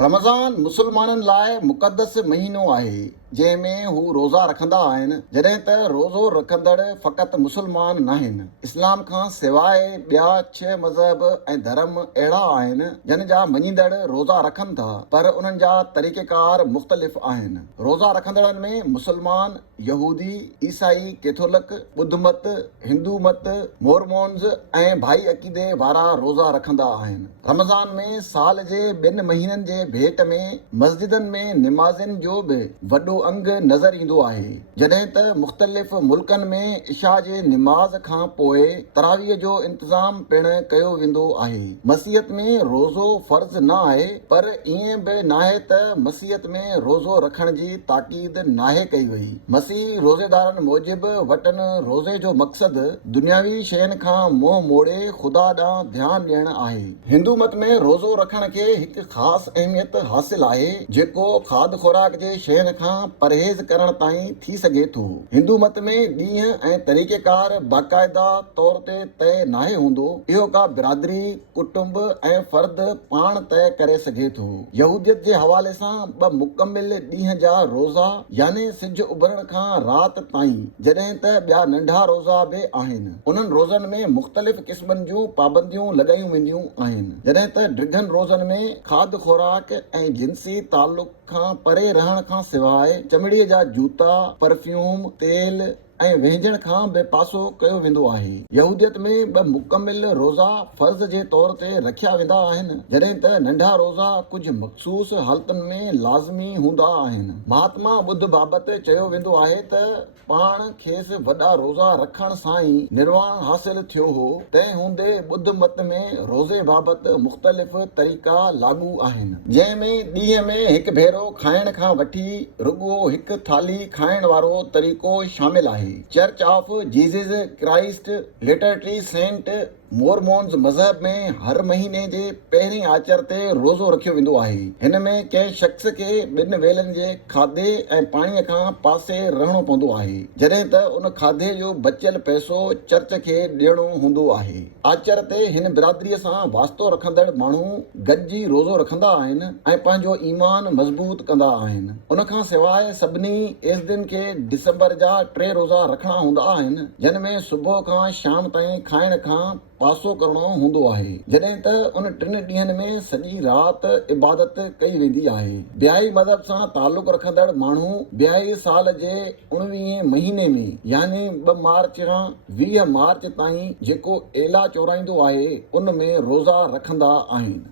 रमज़ान मुसलमाननि लाइ मुक़दस महीनो आहे जंहिंमें हू रोज़ा रखंदा आहिनि। जॾहिं त रोज़ो रखंदड़ फ़क़ति मुसलमान नाहिनि। इस्लाम खां सवाइ ॿिया 6 मज़हब ऐं धर्म अहिड़ा आहिनि जिन जा मञींदड़ रोज़ा रखनि था, पर उन्हनि जा तरीक़ेकार मुख़्तलिफ़ आहिनि। रोज़ा रखंदड़नि में मुसलमान, यहूदी, ईसाई, कैथोलिक, ॿुध मत, हिंदू मत, मोरमोन्स ऐं भाई अक़ीदे वारा रोज़ा रखंदा आहिनि। रमज़ान में साल जे 2 महीननि जे भेट में मस्जिदनि में निमाज़नि जो बि वॾो अंग नज़र ईंदो आहे। जॾहिं त मुख़्तलिफ़ मुल्कनि में इशा जे निमाज़ खां पोइ तरावीह जो इंतज़ाम पिणु कयो वेंदो आहे। मसीहत में रोज़ो फ़र्ज़ न आहे, पर ईअं बि नाहे त मसीहत में रोज़ो रखण जी ताक़ीद नाहे कई वई। मसीह रोज़ेदारनि मूजिबि वटनि रोज़े जो मक़सदु दुनियावी शयुनि खां मुंहुं मोड़े ख़ुदा ॾांहुं ध्यानु ॾियणु आहे। हिंदू मत में रोज़ो रखण खे हिकु ख़ासि अहमियत हासिल आहे, जेको खाद खुराक जे शयुनि खां परहेज़ करण ताईं थी सघे थो। हिंदू मत में ॾींहं ऐं तरीक़ेकार बाक़ाइदा तौर ते तय नाहे हूंदो। इहो का बिरादरी, कुटुंब ऐं फ़र्द पाण तय करे सघे थो। यहूदियत जे हवाले सां 2 मुकमिल ॾींहं जा रोज़ा, यानी सिज उभरण खां राति ताईं, जॾहिं त ॿिया नंढा रोज़ा बि आहिनि। उन्हनि रोज़नि में मुख़्तलिफ़ क़िस्मनि जूं पाबंदियूं लॻायूं वेंदियूं आहिनि। जॾहिं त डिघनि रोज़नि में खाद खुराक ऐं जिन्सी ताल्लुक़ खां परे रहण खां सवाइ चमड़ीअ जा जूता, परफ्यूम, तेल ऐं व्यंजन खां बि पासो कयो वेंदो आहे। यहूदियत में 2 मुकमिल रोज़ा फ़र्ज़ जे तौर ते रखिया वेंदा आहिनि, जॾहिं त नंढा रोज़ा कुझु मख़सूस हालतुनि में लाज़मी हूंदा आहिनि। महात्मा ॿुध बाबति चयो वेंदो आहे त पाण खेसि वॾा रोज़ा रखण सां ई निर्वाण हासिल थियो हो। तंहिं हूंदे ॿुध मत में रोज़े बाबति मुख़्तलिफ़ तरीक़ा लाॻू आहिनि, जंहिंमें ॾींहं में हिकु भेरो खाइण खां वठी रुॻो हिकु थाली खाइण वारो तरीक़ो शामिल आहे। Church of Jesus Christ latter day saint Mormons मज़हब में हर महीने जे पहिरीं आचर ते रोज़ो रखियो वेंदो आहे। हिन में कंहिं शख़्स खे 2 वेलनि जे खाधे ऐं पाणीअ खां पासे रहणो पवंदो आहे, जॾहिं त उन खाधे जो बचियल पैसो चर्च खे ॾियणो हूंदो आहे। आचर ते हिन बिरादरीअ सां वास्तो रखंदड़ माण्हू गॾिजी रोज़ो रखंदा आहिनि ऐं पंहिंजो ईमान मज़बूत कंदा आहिनि। उन खां सवाइ सभिनी एज़दिन खे डिसंबर जा 3 रोज़ा रखणा हूंदा आहिनि, जिन में सुबुह खां शाम ताईं खाइण खां पासो करणो हूंदो आहे, जॾहिं त उन 3 ॾींहंनि में सॼी राति इबादत कई वेंदी आहे। बिहाई मज़हब सां ताल्लुक़ रखंदड़ माण्हू बिहाई साल जे 19 महीने में, यानी 2 मार्च खां 20 मार्च ताईं जेको एला चोराईंदो आहे, उन में रोज़ा रखंदा आहिनि।